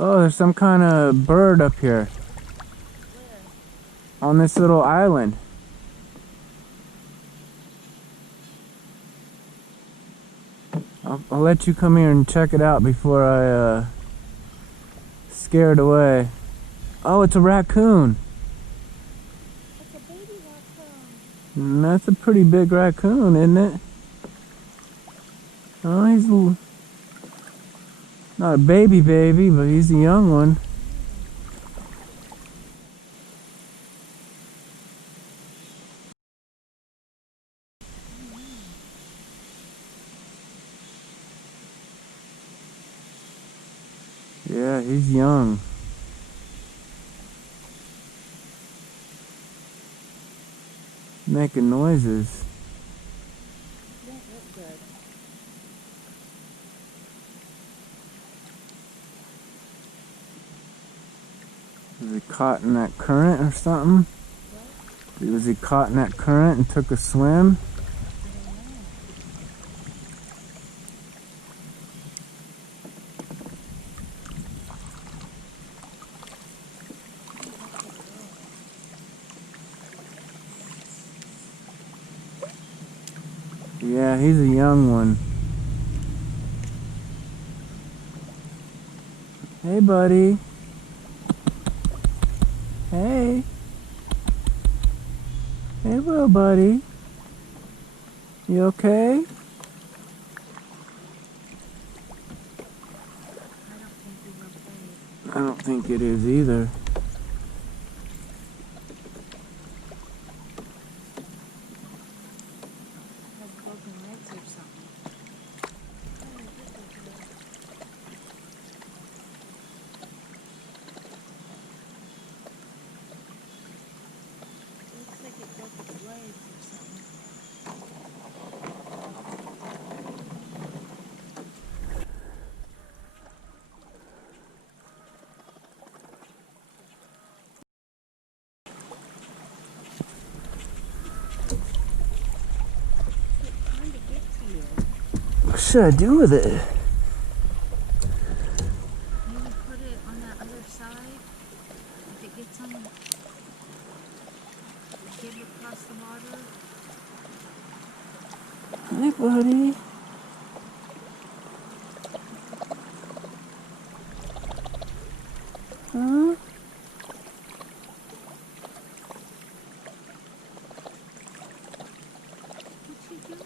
Oh, there's some kind of bird up here. Where? On this little island. I'll let you come here and check it out before I scare it away. Oh, it's a raccoon. It's a baby raccoon. That's a pretty big raccoon, isn't it? Oh, he's not a baby, but he's a young one. Yeah, he's young. Making noises. Don't look good. Was he caught in that current or something? What? Was he caught in that current and took a swim? I don't know. Yeah, he's a young one. Hey, buddy. Hey. Hey, little buddy. You okay? I don't think he's okay. I don't think it is either. Has broken legs or something. Oh, this is good. Looks like it broke its legs or something. It's trying to get to you. What should I do with it? Maybe put it on that other side. If it gets on, get it across the water. Hey, buddy. Huh? What's he doing?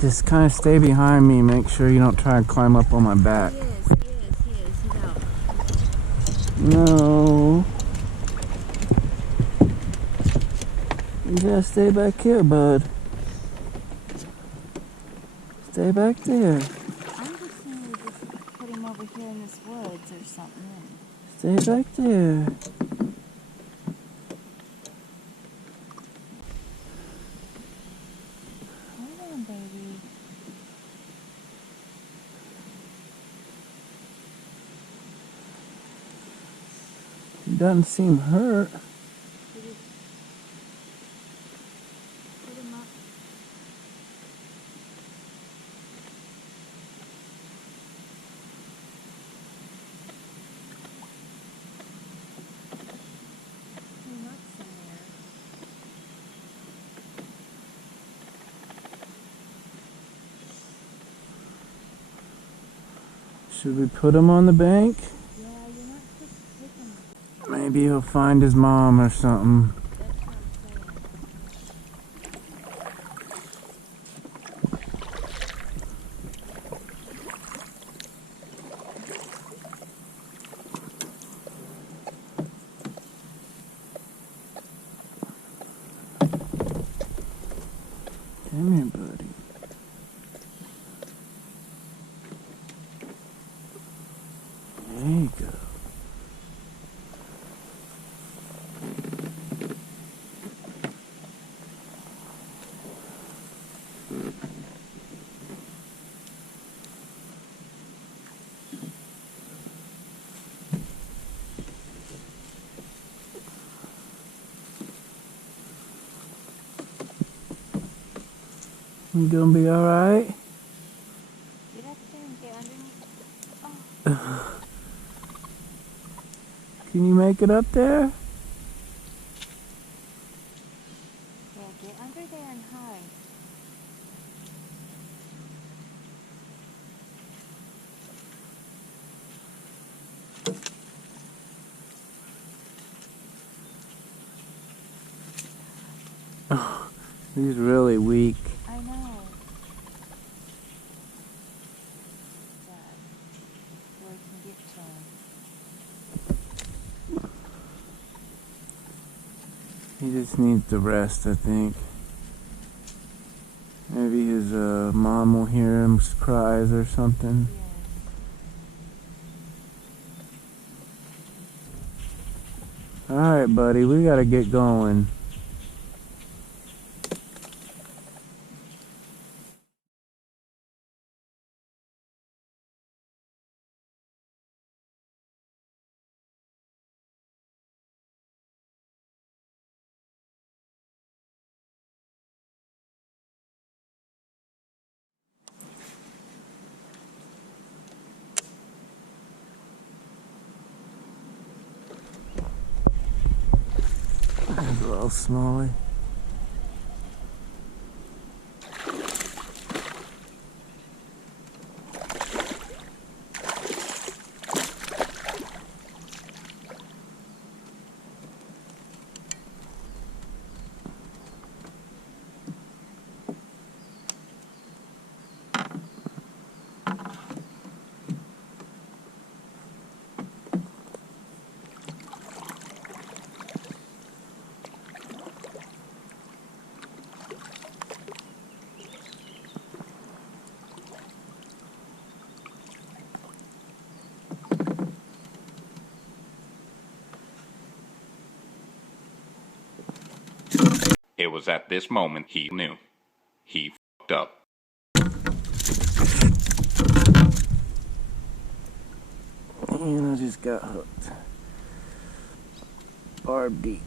Just kind of stay behind me. Make sure you don't try and climb up on my back. He is. He's out. No. You gotta stay back here, bud. Stay back there. I'm just saying we just put him over here in this woods or something. Stay back there. Hold on, baby. He doesn't seem hurt. Put him up. He wants somewhere. Should we put him on the bank? Yeah, you're not supposed to take him. Maybe he'll find his mom or something. That's what I'm saying. Come here, buddy. There you go. You gonna be alright? Get up there and get underneath. Oh, Can you make it up there? yeah, get under there and hide. He's really weak. I know. Sad. Where I can get to him. He just needs to rest, I think. Maybe his mom will hear him cries or something. Yes. Alright, buddy, we gotta get going. There's a little Smalley. It was at this moment he knew. He fucked up. And I just got hooked. Barb deep.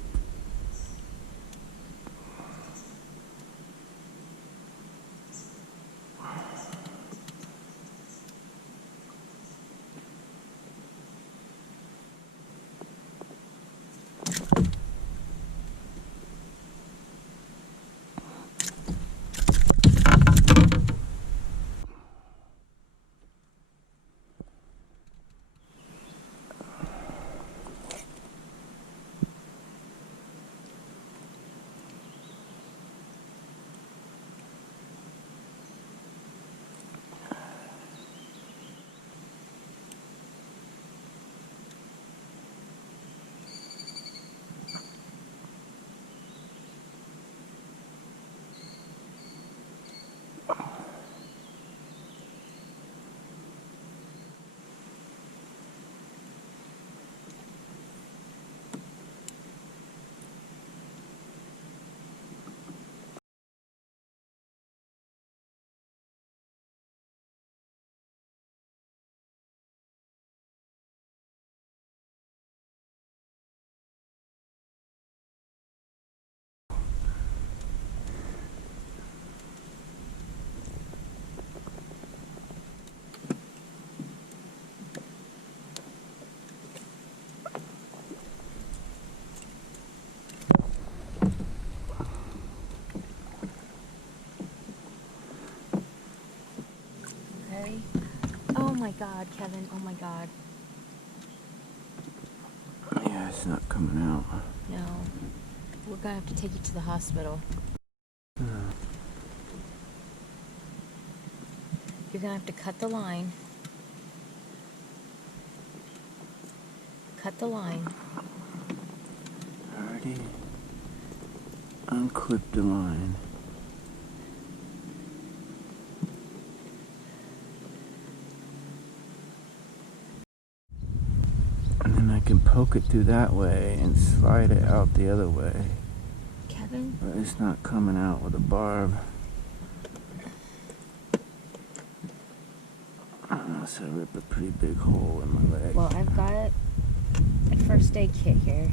Okay. Oh my God, Kevin. Oh my God. Yeah, it's not coming out. No. We're gonna have to take you to the hospital. You're gonna have to cut the line. Cut the line. Already unclipped the line. And then I can poke it through that way and slide it out the other way. Kevin? But it's not coming out with a barb. So I ripped a pretty big hole in my leg. Well, I've got a first aid kit here.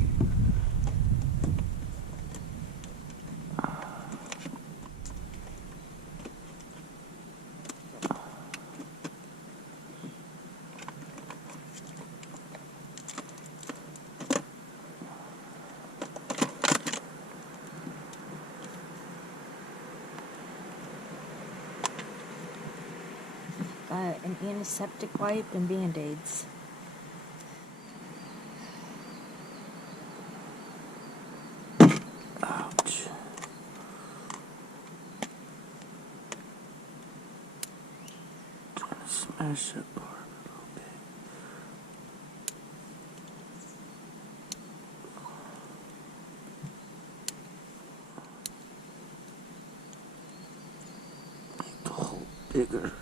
an antiseptic wipe and Band-Aids. Ouch. Trying to smash that bar a little bit. Make the hole bigger.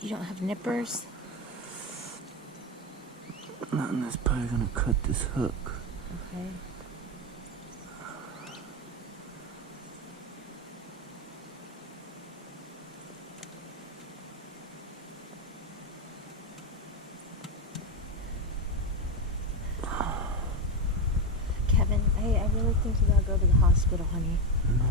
You don't have nippers? Nothing that's probably gonna cut this hook. Okay. Kevin, I really think you gotta go to the hospital, honey. No.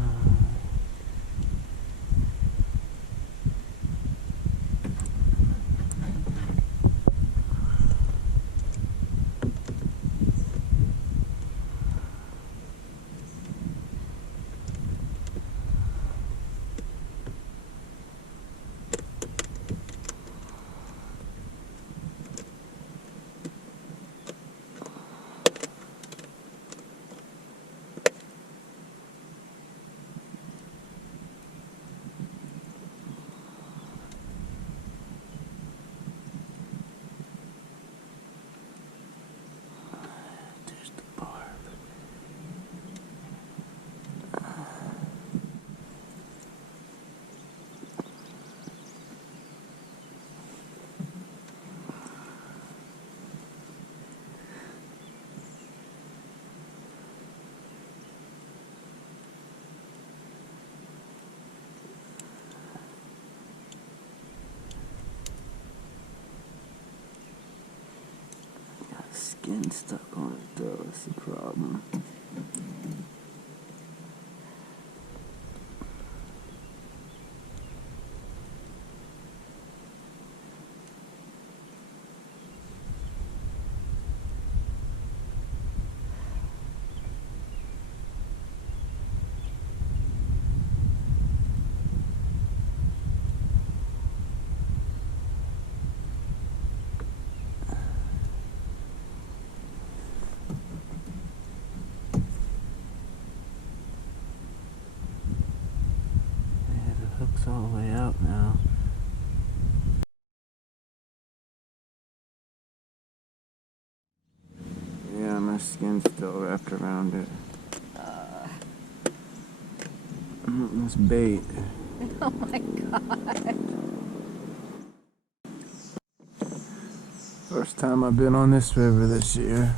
There's the barb. Got skin stuck on it though, that's the problem. Yeah, the hook's all the way out now. Yeah, my skin's still wrapped around it. This bait. Oh my god. First time I've been on this river this year.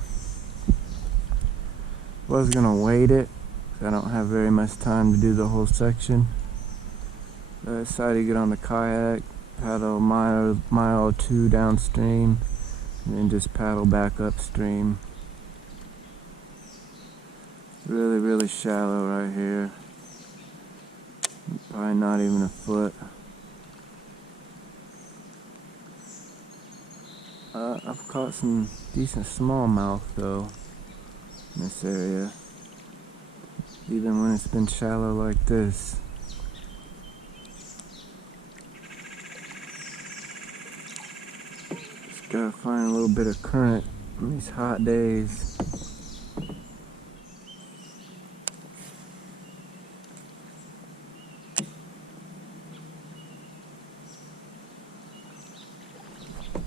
Was gonna wait it, 'cause I don't have very much time to do the whole section. I decided to get on the kayak, paddle a mile or two downstream, and then just paddle back upstream. Really, really shallow right here. Probably not even a foot. I've caught some decent smallmouth though in this area, even when it's been shallow like this. Just gotta find a little bit of current on these hot days.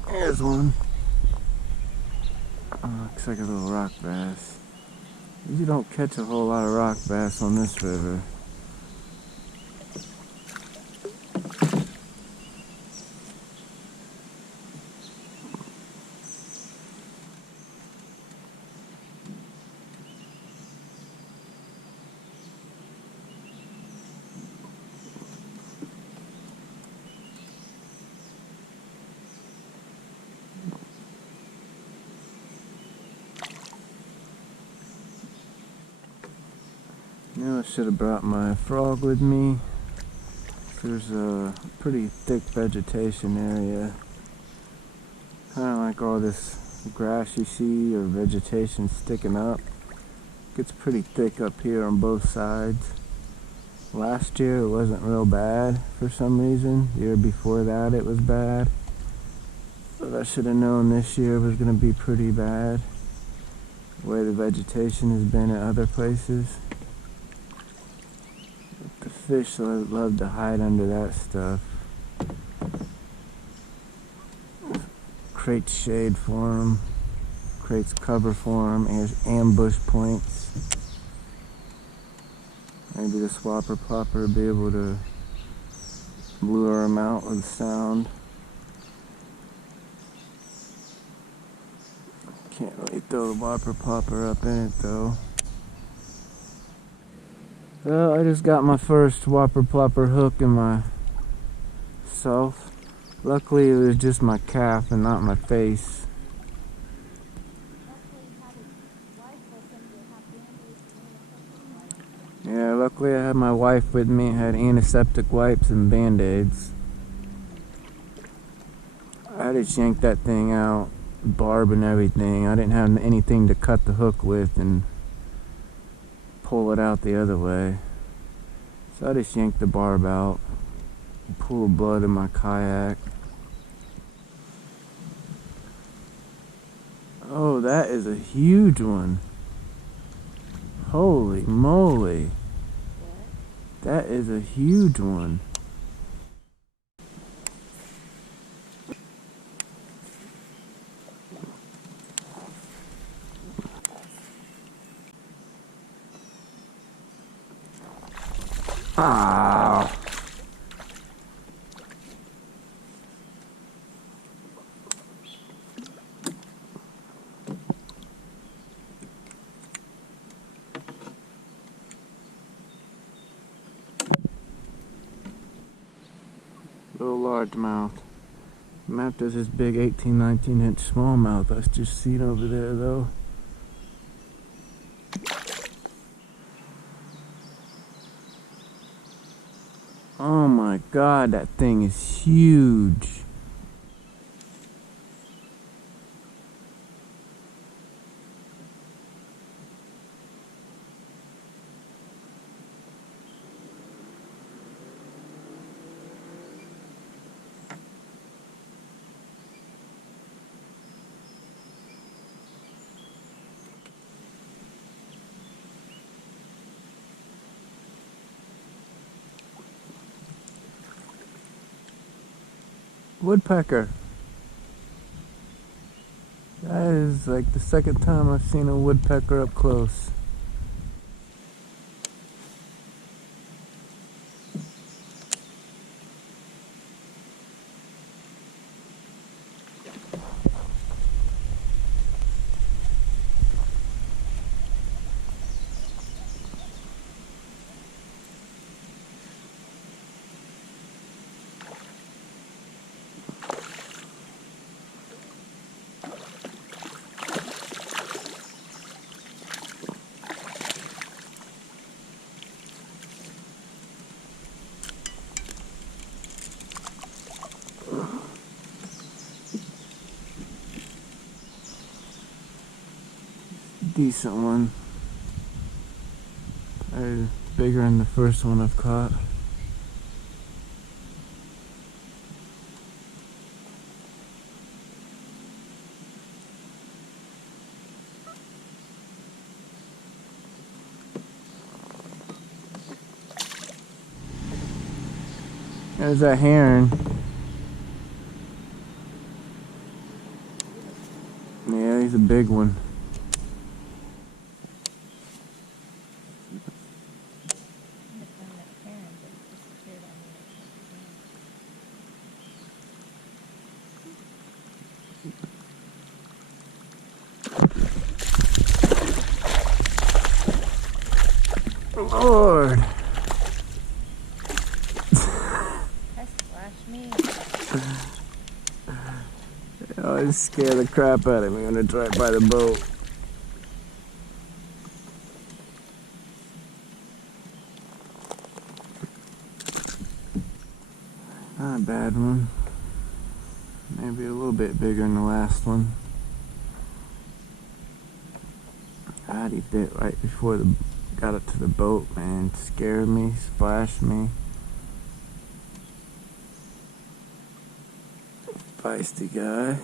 There's one. Oh, looks like a little rock bass. You don't catch a whole lot of rock bass on this river. Knew I should have brought my frog with me. There's a pretty thick vegetation area. Kind of like all this grass you see or vegetation sticking up. Gets pretty thick up here on both sides. Last year it wasn't real bad for some reason. The year before that it was bad. But I should have known this year was going to be pretty bad. The way the vegetation has been at other places. The fish love to hide under that stuff. Creates shade for them. Creates cover for them. Ambush points. Maybe the swapper plopper will be able to lure them out with sound. Can't really throw the whopper plopper up in it though. Well, I just got my first whopper plopper hook in myself. Luckily it was just my calf and not my face. Yeah, luckily I had my wife with me, had antiseptic wipes and band-aids. I just yanked that thing out, barb and everything. I didn't have anything to cut the hook with and pull it out the other way. So I just yanked the barb out, pulled blood in my kayak. Oh, that is a huge one. Holy moly. That is a huge one. Ah. Little largemouth. Mapped as this big 18-19 inch smallmouth. I just see it over there though. Oh my god, that thing is huge. Woodpecker. That is like the second time I've seen a woodpecker up close. Decent one. Bigger than the first one I've caught. There's that heron. Yeah, he's a big one. Lord. That splashed me. Oh, it scared the crap out of me when it's right by the boat. Not a bad one. Maybe a little bit bigger than the last one. God, he bit right before the got it to the boat, man. Scared me, splashed me. Feisty guy.